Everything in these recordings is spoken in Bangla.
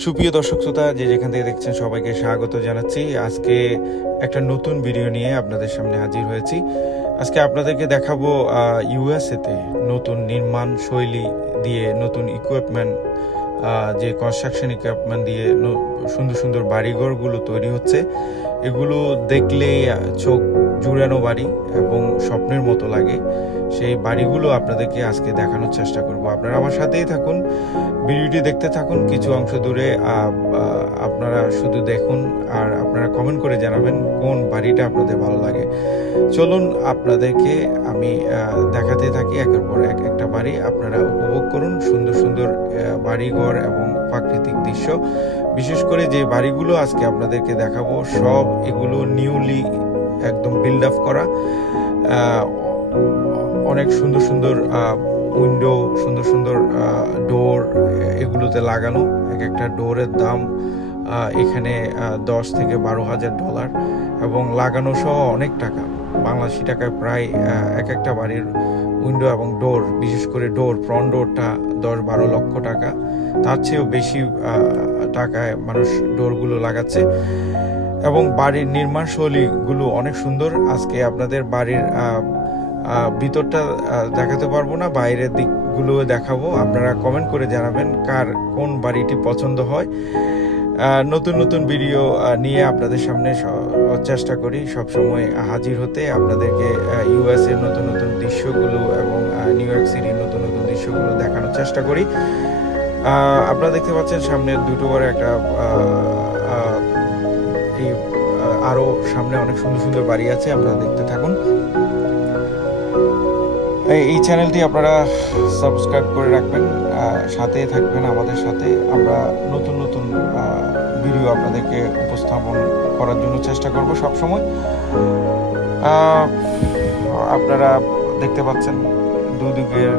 সুপ্রিয় দর্শক শ্রোতা, যে যেখান থেকে দেখছেন সবাইকে স্বাগত জানাচ্ছি। আজকে একটা নতুন ভিডিও নিয়ে আপনাদের সামনে হাজির হয়েছি। আজকে আপনাদেরকে দেখাবো ইউএসএতে নতুন নির্মাণ শৈলী দিয়ে নতুন ইকুইপমেন্ট যে কনস্ট্রাকশন ইকুইপমেন্ট দিয়ে সুন্দর সুন্দর বাড়িঘরগুলো তৈরি হচ্ছে, এগুলো দেখলে চোখ জুড়ানো বাড়ি এবং স্বপ্নের মতো লাগে। সেই বাড়িগুলো আপনাদেরকে আজকে দেখানোর চেষ্টা করব। আপনারা আমার সাথেই থাকুন, ভিডিওটি দেখতে থাকুন, কিছু অংশ দূরে আপনারা শুধু দেখুন, আর আপনারা কমেন্ট করে জানাবেন কোন বাড়িটা আপনাদের ভালো লাগে। চলুন আপনাদেরকে আমি দেখাতে থাকি একের পর এক একটা বাড়ি। আপনারা উপভোগ করুন সুন্দর সুন্দর বাড়িঘর এবং প্রাকৃতিক দৃশ্য। বিশেষ করে যে বাড়িগুলো আজকে আপনাদেরকে দেখাবো, সব এগুলো নিউলি একদম বিল্ড আপ করা। অনেক সুন্দর সুন্দর উইন্ডো সুন্দর সুন্দর ডোর এগুলোতে লাগানো। এক একটা ডোরের দাম এখানে দশ থেকে বারো হাজার ডলার এবং লাগানো সহ অনেক টাকা। বাংলাদেশি টাকায় প্রায় এক একটা বাড়ির উইন্ডো এবং ডোর, বিশেষ করে ডোর, ফ্রন্ট ডোরটা দশ বারো লক্ষ টাকা। তার চেয়েও বেশি টাকায় মানুষ ডোরগুলো লাগাচ্ছে। এবং বাড়ির নির্মাণ শৈলীগুলো অনেক সুন্দর। আজকে আপনাদের বাড়ির ভিতরটা দেখাতে পারব না, বাইরের দিকগুলো দেখাবো। আপনারা কমেন্ট করে জানাবেন কার কোন বাড়িটি পছন্দ হয়। নতুন নতুন ভিডিও নিয়ে আপনাদের সামনে চেষ্টা করি। সব সময় হাজির হতে আপনাদেরকে ইউএস এর নতুন নতুন দৃশ্যগুলো এবং নিউ ইয়র্ক সিটির নতুন নতুন দৃশ্যগুলো দেখানোর চেষ্টা করি। আপনারা দেখতে পাচ্ছেন সামনে দুটো করে একটা আহ, আহ, এই আহ, আরও সামনে অনেক সুন্দর সুন্দর বাড়ি আছে আপনারা দেখতে থাকুন। এই চ্যানেলটি আপনারা সাবস্ক্রাইব করে রাখবেন সাথে থাকবেন আমাদের সাথে। আমরা নতুন নতুন ভিডিও আপনাদেরকে উপস্থাপন করার জন্য চেষ্টা করব সব সময় আপনারা দেখতে পাচ্ছেন দুদিকের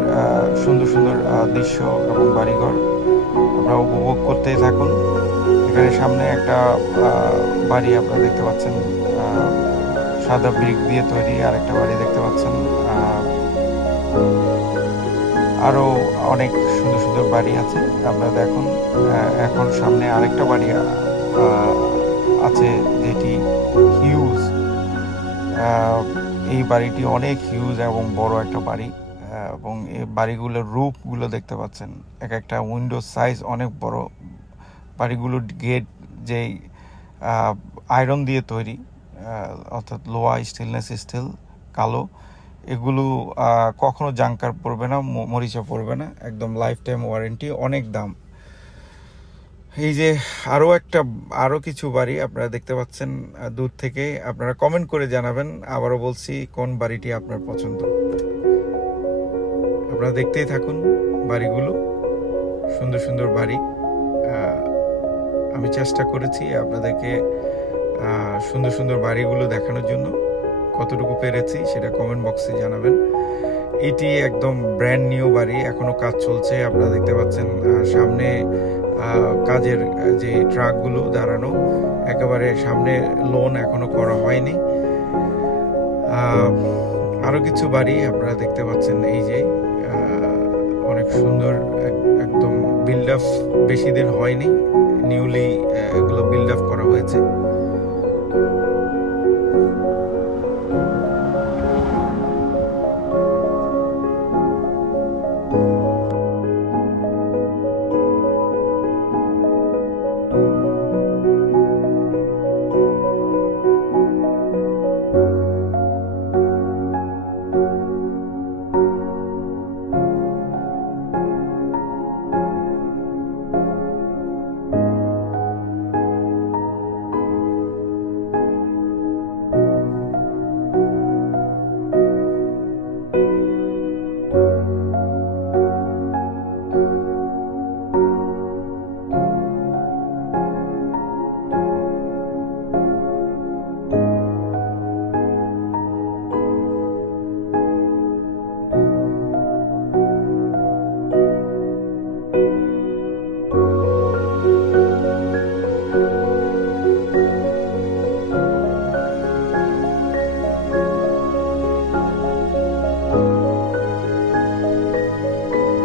সুন্দর সুন্দর দৃশ্য এবং বাড়িঘর। আপনারা উপভোগ করতেই থাকুন। এখানে সামনে একটা বাড়ি আপনারা দেখতে পাচ্ছেন। সাদা ব্রিক দিয়ে তৈরি আর একটা বাড়ি দেখতে পাচ্ছেন। আহ, আরও অনেক সুন্দর সুন্দর বাড়ি আছে। আপনারা দেখুন এখন সামনে আরেকটা বাড়ি আছে যেটি হিউজ। এই বাড়িটি অনেক হিউজ এবং বড় একটা বাড়ি এবং এই বাড়িগুলোর রূপগুলো দেখতে পাচ্ছেন। এক একটা উইন্ডো সাইজ অনেক বড়। বাড়িগুলোর গেট যেই আয়রন দিয়ে তৈরি অর্থাৎ লোয়া স্টেনলেস স্টিল কালো। এগুলো কখনো জাঙ্কার পড়বে না মরিচা পড়বে না, একদম লাইফ টাইম ওয়ারেন্টি অনেক দাম। এই যে আরও একটা আরও কিছু বাড়ি আপনারা দেখতে পাচ্ছেন দূর থেকে, আপনারা কমেন্ট করে জানাবেন, আবারও বলছি কোন বাড়িটি আপনার পছন্দ। আপনারা দেখতেই থাকুন বাড়িগুলো, সুন্দর সুন্দর বাড়ি আমি চেষ্টা করেছি আপনাদেরকে সুন্দর সুন্দর বাড়িগুলো দেখানোর জন্য। কতটুকু পেরেছি সেটা কমেন্ট বক্সে জানাবেন। এটি একদম ব্র্যান্ড নিউ বাড়ি এখনও কাজ চলছে আপনারা দেখতে পাচ্ছেন সামনে কাজের যে ট্রাকগুলো দাঁড়ানো একেবারে সামনে লোন এখনও করা হয়নি। আহ, আরও কিছু বাড়ি আপনারা দেখতে পাচ্ছেন এই যে অনেক সুন্দর একদম বিল্ড আপ বেশি দিন হয়নি নিউলি এগুলো বিল্ড আপ করা হয়েছে।